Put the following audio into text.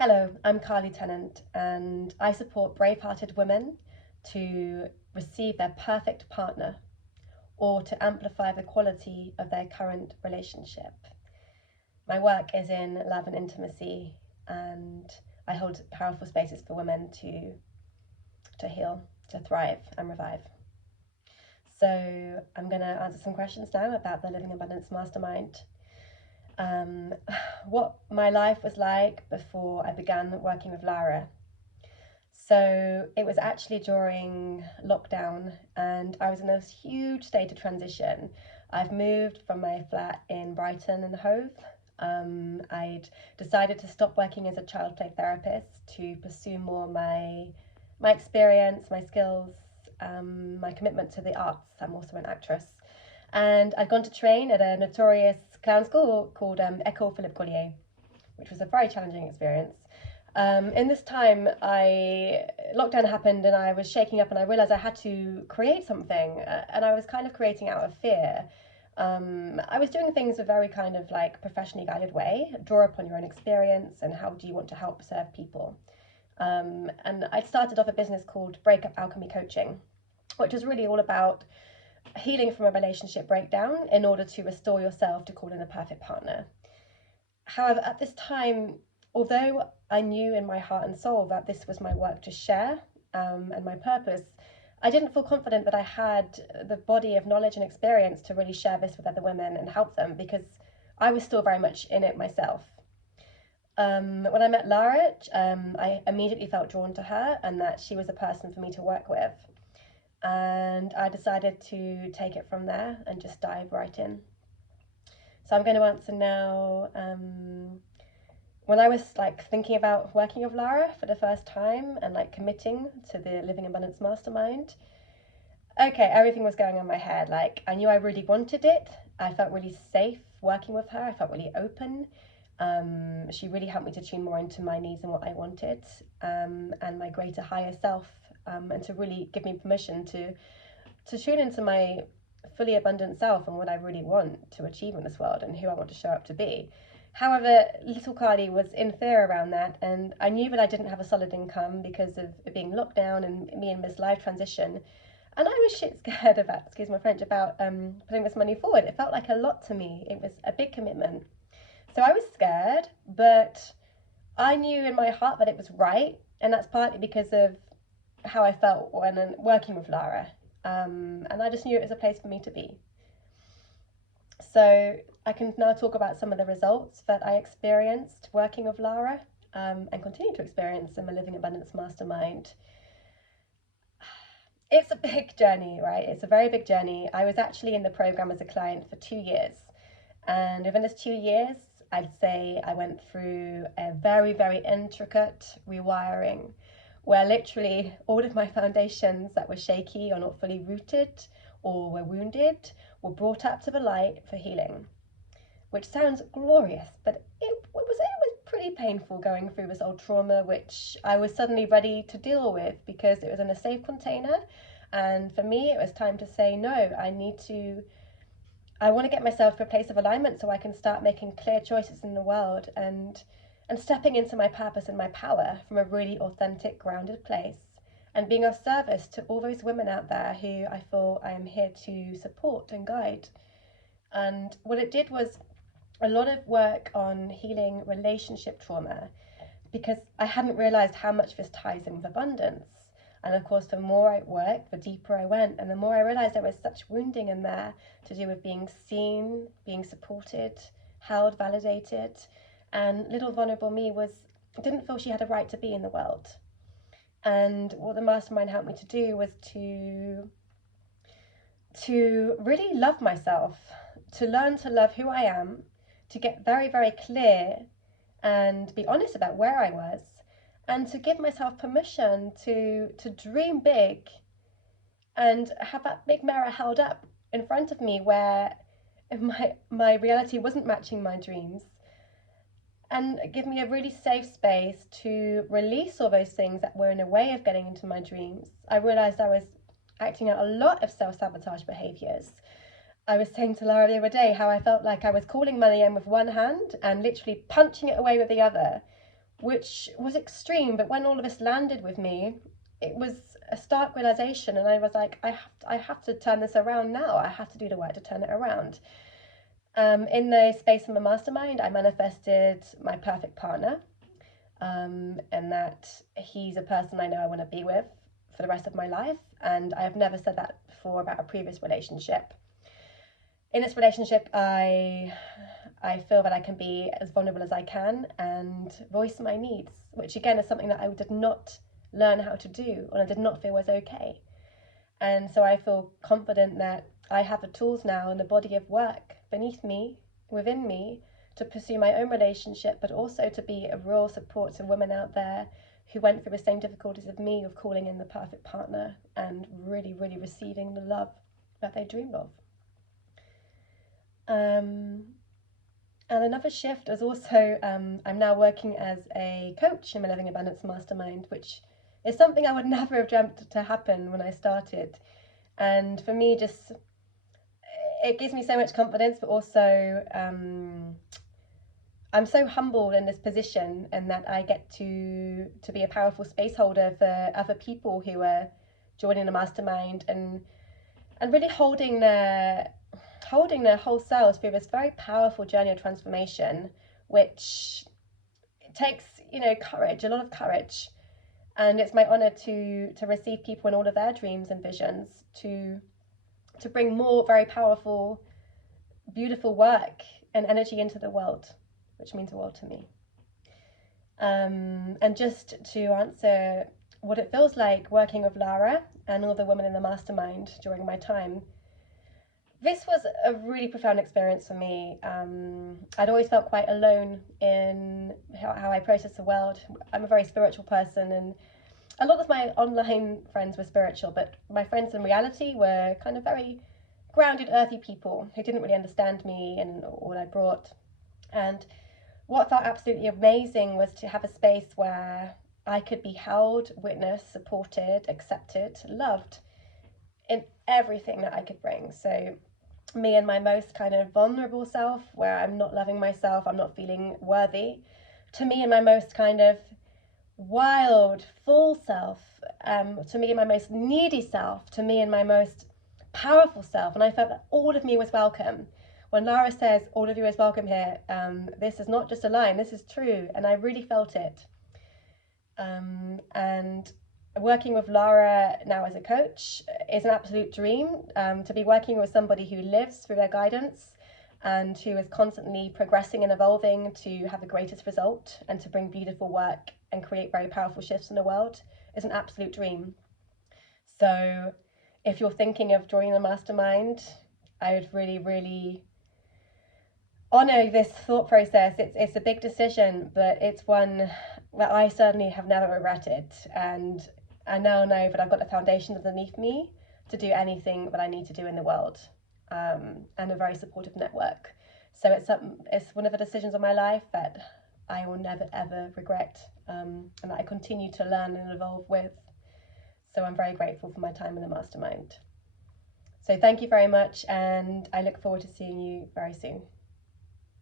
Hello, I'm Tennant, and I support brave-hearted women to receive their perfect partner or to amplify the quality of their current relationship. My work is in love and intimacy, and I hold powerful spaces for women to heal, to thrive and revive. So I'm going to answer some questions now about the Living Abundance Mastermind. What my life was like before I began working with Lara. So it was actually during lockdown, and I was in a huge state of transition. I've moved from my flat in Brighton and Hove. I'd decided to stop working as a child play therapist to pursue more my experience, my skills, my commitment to the arts. I'm also an actress. And I'd gone to train at a notorious clown school called École Philippe Collier, which was a very challenging experience. In this time, lockdown happened and I was shaking up, and I realized I had to create something, and I was kind of creating out of fear. I was doing things a very kind of like professionally guided way, draw upon your own experience and how do you want to help serve people. And I started off a business called Breakup Alchemy Coaching, which was really all about healing from a relationship breakdown in order to restore yourself to call in a perfect partner. However, at this time, although I knew in my heart and soul that this was my work to share and my purpose, I didn't feel confident that I had the body of knowledge and experience to really share this with other women and help them, because I was still very much in it myself. When I met Lara, I immediately felt drawn to her and that she was a person for me to work with. And I decided to take it from there and just dive right in. So I'm going to answer now. When I was like thinking about working with Lara for the first time and like committing to the Living Abundance Mastermind, okay, everything was going on in my head. Like, I knew I really wanted it. I felt really safe working with her. I felt really open. She really helped me to tune more into my needs and what I wanted, and my greater higher self, and to really give me permission to tune into my fully abundant self and what I really want to achieve in this world and who I want to show up to be. However, little Carly was in fear around that, and I knew that I didn't have a solid income because of it being locked down and me in this life transition. And I was shit scared about, excuse my French, about putting this money forward. It felt like a lot to me. It was a big commitment. So I was scared, but I knew in my heart that it was right. And that's partly because of how I felt when working with Lara. And I just knew it was a place for me to be. So I can now talk about some of the results that I experienced working with Lara, and continue to experience in my Living Abundance Mastermind. It's a big journey, right? It's a very big journey. I was actually in the program as a client for 2 years. And within those 2 years, I'd say I went through a very, very intricate rewiring where literally all of my foundations that were shaky or not fully rooted or were wounded were brought up to the light for healing, which sounds glorious, but it was pretty painful going through this old trauma, which I was suddenly ready to deal with because it was in a safe container. And for me, it was time to say, no, I want to get myself to a place of alignment so I can start making clear choices in the world and stepping into my purpose and my power from a really authentic, grounded place, and being of service to all those women out there who I feel I am here to support and guide. And what it did was a lot of work on healing relationship trauma, because I hadn't realized how much this ties in with abundance. And of course, the more I worked, the deeper I went, and the more I realized there was such wounding in there to do with being seen, being supported, held, validated. And little vulnerable me didn't feel she had a right to be in the world. And what the mastermind helped me to do was to really love myself, to learn to love who I am, to get very, very clear and be honest about where I was, and to give myself permission to dream big and have that big mirror held up in front of me where my reality wasn't matching my dreams, and give me a really safe space to release all those things that were in a way of getting into my dreams. I realized I was acting out a lot of self-sabotage behaviors. I was saying to Lara the other day how I felt like I was calling money in with one hand and literally punching it away with the other, which was extreme. But when all of this landed with me, it was a stark realization, and I was like, I have to turn this around now. I have to do the work to turn it around. In the space of my mastermind, I manifested my perfect partner, and that he's a person I know I want to be with for the rest of my life. And I have never said that before about a previous relationship. In this relationship, I feel that I can be as vulnerable as I can and voice my needs, which again is something that I did not learn how to do, and I did not feel was okay. And so I feel confident that I have the tools now and the body of work beneath me, within me, to pursue my own relationship, but also to be a real support to women out there who went through the same difficulties of me, of calling in the perfect partner and really, really receiving the love that they dreamed of. And another shift is also, I'm now working as a coach in my Living Abundance Mastermind, which is something I would never have dreamt to happen when I started. And for me, just, it gives me so much confidence, but also I'm so humbled in this position, and that I get to be a powerful space holder for other people who are joining the mastermind and really holding their whole selves through this very powerful journey of transformation, which takes, courage, a lot of courage. And it's my honor to receive people in all of their dreams and visions, to bring more very powerful, beautiful work and energy into the world, which means the world to me. And just to answer what it feels like working with Lara and all the women in the mastermind during my time, this was a really profound experience for me. I'd always felt quite alone in how I process the world. I'm a very spiritual person, and a lot of my online friends were spiritual, but my friends in reality were kind of very grounded, earthy people who didn't really understand me and what I brought. And what felt absolutely amazing was to have a space where I could be held, witnessed, supported, accepted, loved in everything that I could bring. So me and my most kind of vulnerable self, where I'm not loving myself, I'm not feeling worthy, to me and my most kind of wild, full self, to me and my most needy self, to me and my most powerful self. And I felt that all of me was welcome. When Lara says all of you is welcome here, this is not just a line, this is true, and I really felt it. And working with Lara now as a coach is an absolute dream, to be working with somebody who lives through their guidance and who is constantly progressing and evolving to have the greatest result and to bring beautiful work and create very powerful shifts in the world is an absolute dream. So if you're thinking of joining the mastermind, I would really, really honor this thought process. It's a big decision, but it's one that I certainly have never regretted. And I now know that I've got the foundation underneath me to do anything that I need to do in the world, and a very supportive network. So it's one of the decisions of my life that I will never ever regret, and that I continue to learn and evolve with. So I'm very grateful for my time in the mastermind. So thank you very much, and I look forward to seeing you very soon.